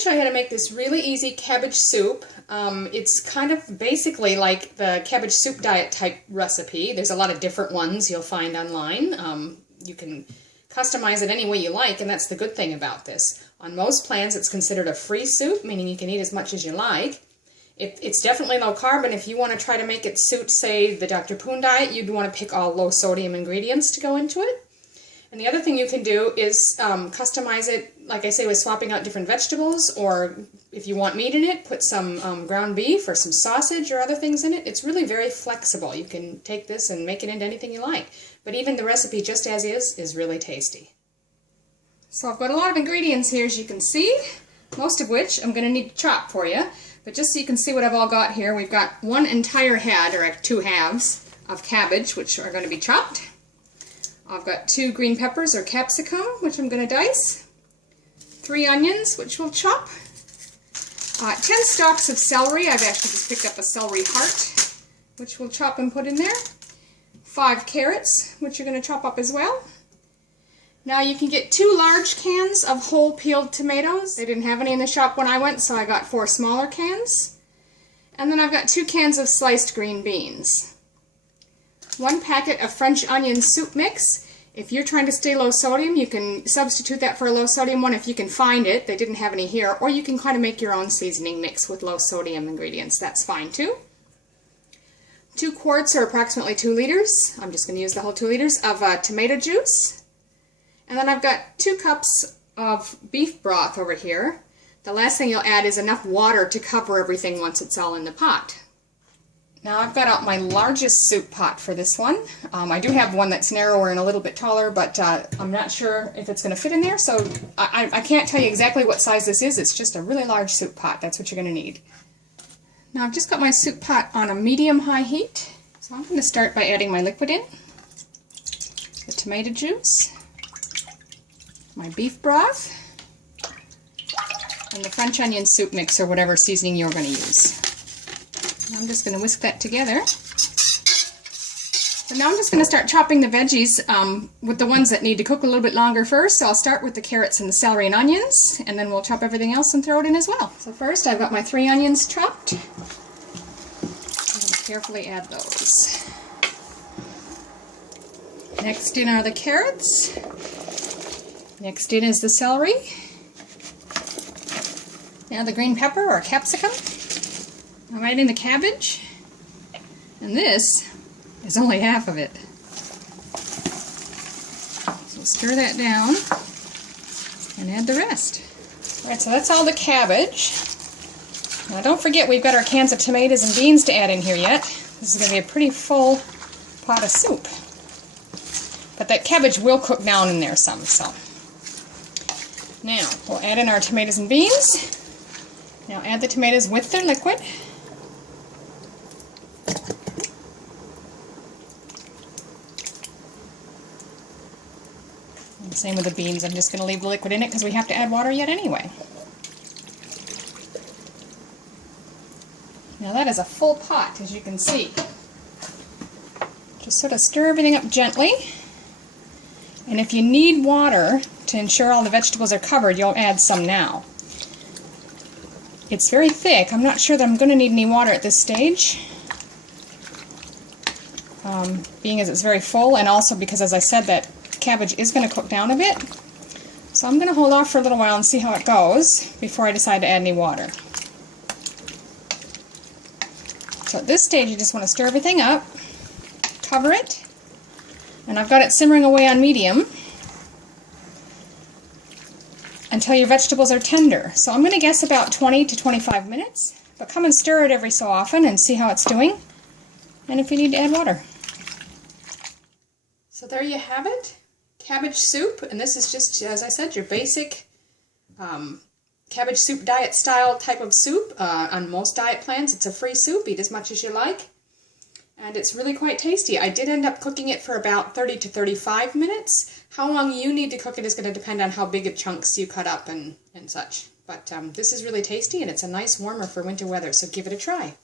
show you how to make this really easy cabbage soup. It's kind of basically like the cabbage soup diet type recipe. There's a lot of different ones you'll find online. You can customize it any way you like, and that's the good thing about this. On most plans it's considered a free soup, meaning you can eat as much as you like. It's definitely low carb, and if you want to try to make it suit, say, the Dr. Poon diet, you'd want to pick all low sodium ingredients to go into it. And the other thing you can do is customize it, like I say, with swapping out different vegetables, or if you want meat in it, put some ground beef or some sausage or other things in it. It's really very flexible. You can take this and make it into anything you like. But even the recipe just as is really tasty. So I've got a lot of ingredients here, as you can see, most of which I'm going to need to chop for you. But just so you can see what I've all got here, we've got one entire head, or 2 halves, of cabbage, which are going to be chopped. I've got 2 green peppers or capsicum, which I'm going to dice, 3 onions, which we'll chop, 10 stalks of celery. I've actually just picked up a celery heart, which we'll chop and put in there, 5 carrots, which you're going to chop up as well. Now you can get 2 large cans of whole peeled tomatoes. They didn't have any in the shop when I went, so I got 4 smaller cans. And then I've got 2 cans of sliced green beans. 1 packet of French onion soup mix. If you're trying to stay low sodium, you can substitute that for a low sodium one if you can find it. They didn't have any here. Or you can kind of make your own seasoning mix with low sodium ingredients. That's fine too. 2 quarts or approximately 2 liters. I'm just going to use the whole 2 liters of tomato juice. And then I've got 2 cups of beef broth over here. The last thing you'll add is enough water to cover everything once it's all in the pot. Now I've got out my largest soup pot for this one. I do have one that's narrower and a little bit taller, but I'm not sure if it's going to fit in there, so I can't tell you exactly what size this is. It's just a really large soup pot. That's what you're going to need. Now I've just got my soup pot on a medium-high heat, so I'm going to start by adding my liquid in. The tomato juice, my beef broth, and the French onion soup mix or whatever seasoning you're going to use. I'm just going to whisk that together. So now I'm just going to start chopping the veggies with the ones that need to cook a little bit longer first. So I'll start with the carrots and the celery and onions, and then we'll chop everything else and throw it in as well. So first I've got my 3 onions chopped. I'm going to carefully add those. Next in are the carrots. Next in is the celery. Now the green pepper or capsicum. I'm adding the cabbage, and this is only half of it. So stir that down and add the rest. Alright, so that's all the cabbage. Now don't forget we've got our cans of tomatoes and beans to add in here yet. This is going to be a pretty full pot of soup. But that cabbage will cook down in there some, so. Now, we'll add in our tomatoes and beans. Now add the tomatoes with their liquid. And same with the beans. I'm just going to leave the liquid in it because we have to add water yet anyway. Now that is a full pot, as you can see. Just sort of stir everything up gently. And if you need water to ensure all the vegetables are covered, you'll add some now. It's very thick. I'm not sure that I'm going to need any water at this stage, being as it's very full, and also because, as I said, that cabbage is going to cook down a bit. So I'm going to hold off for a little while and see how it goes before I decide to add any water. So at this stage you just want to stir everything up, cover it, and I've got it simmering away on medium until your vegetables are tender. So I'm going to guess about 20 to 25 minutes, but come and stir it every so often and see how it's doing, and if you need to add water. So there you have it, cabbage soup, and this is just, as I said, your basic cabbage soup diet style type of soup. On most diet plans it's a free soup, eat as much as you like, and it's really quite tasty. I did end up cooking it for about 30 to 35 minutes. How long you need to cook it is going to depend on how big of chunks you cut up and such. But this is really tasty, and it's a nice warmer for winter weather, so give it a try.